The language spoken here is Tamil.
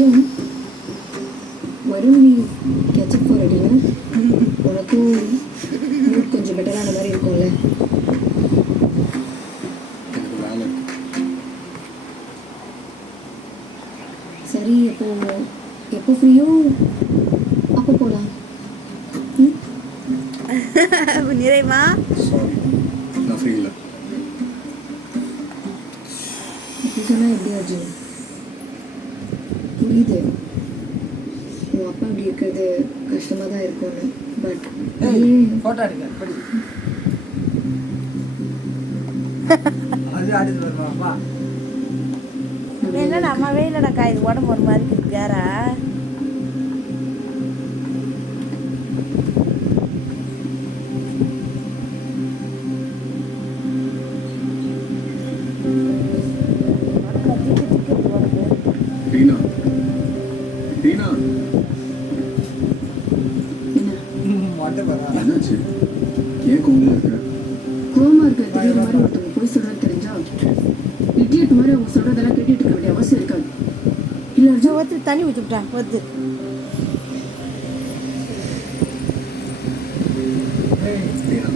Arjun, why don't we catch up for a dinner? உனக்கும் மூட் கொஞ்சம் பெட்டரான மாதிரி இருக்கும்ல. எனக்கு வேலை இருக்கு. சரி, எப்போ ஃப்ரீயோ அப்போ போகலாம். நிறைமா சாரி, நான் ஃப்ரீ இல்லை. அப்படி சொன்னால் எப்படி அர்ஜுன்? புரியுது, உன் அப்பா அப்படி இருக்கிறது கஷ்டமாக தான் இருக்கும்னு. பட் ஃபோட்டோ எடுக்க படி அது ஆடுது வருமா என்னடா அம்மாவே இல்லைடாக்கா, இது உடம்பு ஒரு மாதிரி இருக்கு யாரா? டீனா, டீனா, என்ன மாட்டே வரா என்னாச்சு? ஏன் கோவமா இருக்க? கோவமா இருக்க தெரியுற மாதிரி ஒருத்தவங்க போய் சொல்றது தெரிஞ்சா இடியட் மாதிரி அவங்க சொல்றதெல்லாம் கேட்டுட்டு இருக்க வேண்டிய அவசியம் இருக்காது. இல்லை அர்ஜுன், ஒருத்தர் தண்ணி ஊற்றிவிட்டான் ஒருத்தர். டீனா,